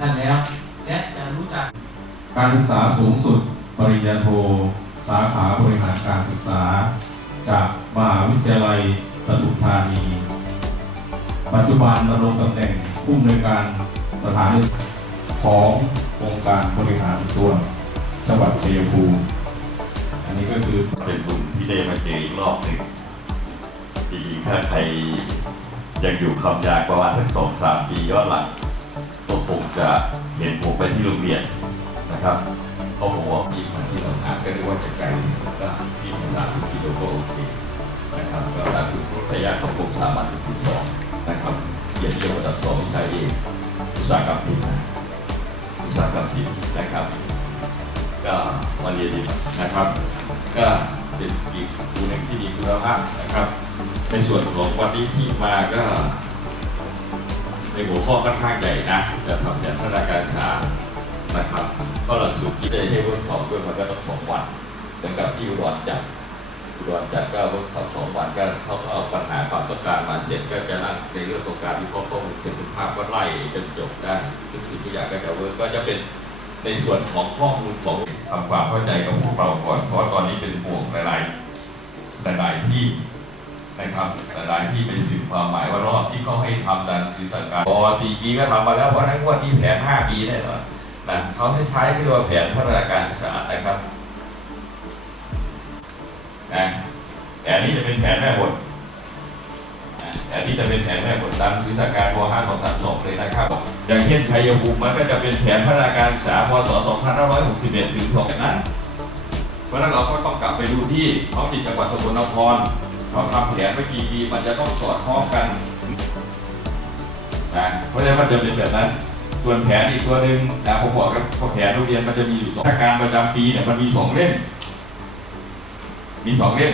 ท่านแล้ว และจะรู้จักการศึกษาสูงสุด ปริญญาโท สาขาบริหารการศึกษา จากมหาวิทยาลัยปทุมธานี ปัจจุบันดำรงตำแหน่งผู้อำนวยการสถานศึกษาขององค์การบริหารส่วน จังหวัดชัยภูมิอันนี้ก็คือเป็นบุญที่ได้มาเจออีกรอบหนึ่งจริงๆถ้าใครยังอยู่คำยางประมาณสักสองสามปีย้อนหลังก็คง จะเห็นผมไปที่โรงเรียนนะครับเพราะผมว่าพี่มาที่เราหาก็นึกว่าจะไกลก็ที่สามสิบกิโลก็โอเคนะครับก็ตามคุณรุทยาของผมสามัญที่สองนะครับเกียรตินิยมระดับสองวิชาเอกอุตสาหกรรมศิลป์นะอุตสาหกรรมศิลป์นะครับ ก็มาเรียนดีนะครับ ก็เป็นอีกครูหนึ่งที่มีคุณภาพนะครับ ในส่วนของวันนี้ที่มาก็ หัวข้อค่อนข้างใหญ่นะจะทำจากพัฒนาการศึกษานะครับ ก็หลักสูตรที่ได้ให้เวิร์กช็อปด้วยมันก็ต้องสองวันเหมือนกับที่อุดรจัดอุดรจัดก็เวิร์กช็อปสองวันก็เขาก็เอาปัญหาความต้องการมาเสร็จก็จะนั่งในเรื่องของการวิเคราะห์ข้อมูลเชิงคุณภาพก็ไล่จนจบได้ทุกสิ่งทุกอย่างก็จะเวิร์กก็จะเป็นในส่วนของข้อมูลของทำความเข้าใจกับพวกเราก่อนเพราะตอนนี้เป็นห่วงหลาย ๆ หลาย ๆ ที่ นะครับหลายที่ไปสื่อความหมายว่ารอบที่เขาให้ทำดันสื่อสารการพอสี่ปีก็ทำมาแล้วเพราะนั้นงวันนี้แผนห้าปีแน่นอนนะเขาให้ใช้คือว่าแผนพัฒนาการศึกษานะครับนะแผนนี้จะเป็นแผนแม่บทนะแผนนี้จะเป็นแผนแม่บทตามสื่อสารการพห้าของสามสองเลยนะครับอย่างเช่นชัยภูมิมันก็จะเป็นแผนพัฒนาการศึกษาพศ2561ถึง2นั้นเพราะฉะนั้นเราก็ต้องกลับไปดูที่ท้องถิ่นจังหวัดสกลนคร เขาทำแผนไว้กี่ปีมันจะต้องสอดคล้องกันนะเพราะฉะนั้นมันจะเป็นแบบนั้น ส่วนแผนอีกตัวหนึ่งนะผมบอกแล้วว่าแผนโรงเรียนมันจะมีอยู่สองการประจำปีเนี่ยมันมีสองเล่ม มีสองเล่ม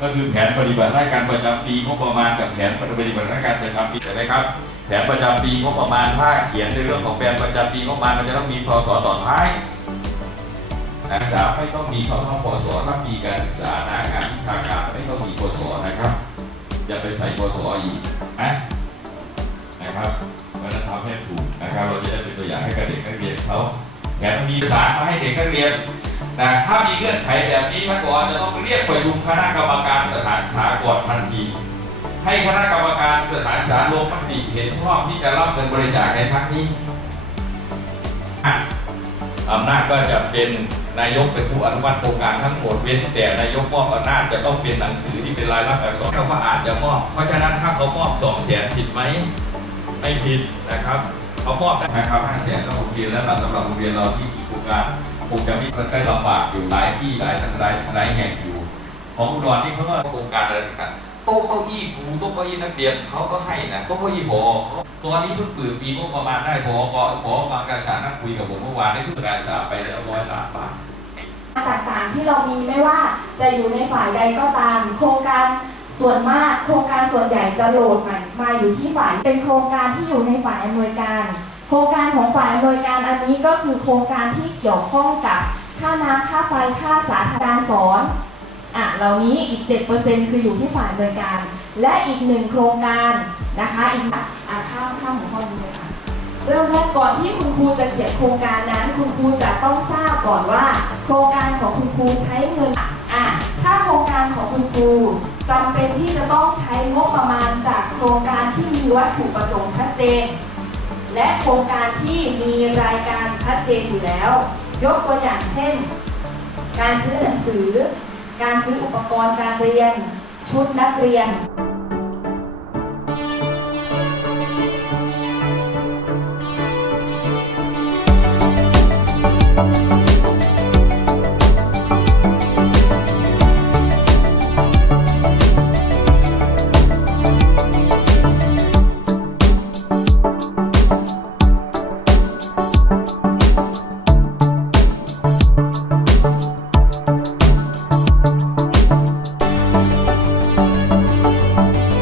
ก็คือแผนปฏิบัติราชการประจำปีงบประมาณกับแผนปฏิบัติราชการประจำปีใช่ไหมครับ แผนประจำปีงบประมาณถ้าเขียนในเรื่องของแผนประจำปีงบประมาณมันจะต้องมีพศต่อท้าย นักศึกษาไม่ต้องมีเข้าท่องพศถ้ามีการศึกษานะงานวิชาการไม่ต้องมีพศนะครับอย่าไปใส่พศอีกนะนะครับเพราะฉะนั้นทำให้ถูกนะครับเราจะได้เป็นตัวอย่างให้กับเด็กนักเรียนเขาแผนมีสารมาให้เด็กนักเรียนแต่ถ้ามีเงื่อนไขแบบนี้ท่านก่อนจะต้องเรียกประชุมคณะกรรมการสถานศึกษาก่อนทันที ให้คณะกรรมการสถานศึกษาลงมติเห็นชอบที่จะรับเงินบริจาคในครั้งนี้อะ อำนาจก็จะเป็นนายกเป็นผู้อนุมัติโครงการทั้งหมดเว้น แต่นายกมอบอำนาจจะต้องเป็นหนังสือที่เป็นลายลักษณ์อักษรเขาก็อาจจะมอบเพราะฉะนั้นถ้าเขามอบสองแสนผิดไหมไม่ผิดนะครับเขามอบได้นะครับห้าแสนก็โอเคแล้วล่ะสำหรับโรงเรียนเราที่มีโครงการคงจะมีคนใกล้ลำบากอยู่หลายที่หลายหลายหลายแห่งอยู่ ของอุดรนี่เขาก็โครงการอะไรกัน โต๊ะเก้าอี้ครูโต๊ะเก้าอี้นักเรียนเขาก็ให้นะโต๊ะเก้าอี้พอตอนนี้เพิ่งเปิดปีงบประมาณได้พอพอพอการการศึกษานั่งคุยกับผมเมื่อวานได้เพิ่งการศึกษาไปแล้วร้อยล้านบาทต่างๆที่เรามีไม่ว่าจะอยู่ในฝ่ายใดก็ตาม โครงการส่วนมากโครงการส่วนใหญ่จะโหลดมามาอยู่ที่ฝ่ายเป็นโครงการที่อยู่ในฝ่ายอำนวยการ โครงการของฝ่ายอำนวยการอันนี้ก็คือโครงการที่เกี่ยวข้องกับค่าน้ำค่าไฟค่าสาธารณสอน อะเหล่านี้อีก 7%คืออยู่ที่ฝ่ายอำนวยการ และอีกหนึ่งโครงการนะคะอีกอะข้ามข้ามหัวข้อนี้เลยค่ะเริ่มแรกก่อนที่คุณครูจะเขียนโครงการนั้น คุณครูจะต้องทราบก่อนว่า โครงการของคุณครูใช้เงินอะถ้าโครงการของคุณครูจำเป็นที่จะต้องใช้งบประมาณจากโครงการที่มีวัตถุประสงค์ชัดเจน และโครงการที่มีรายการชัดเจนอยู่แล้ว ยกตัวอย่างเช่น การซื้อหนังสือ การซื้ออุปกรณ์การเรียน ชุดนักเรียน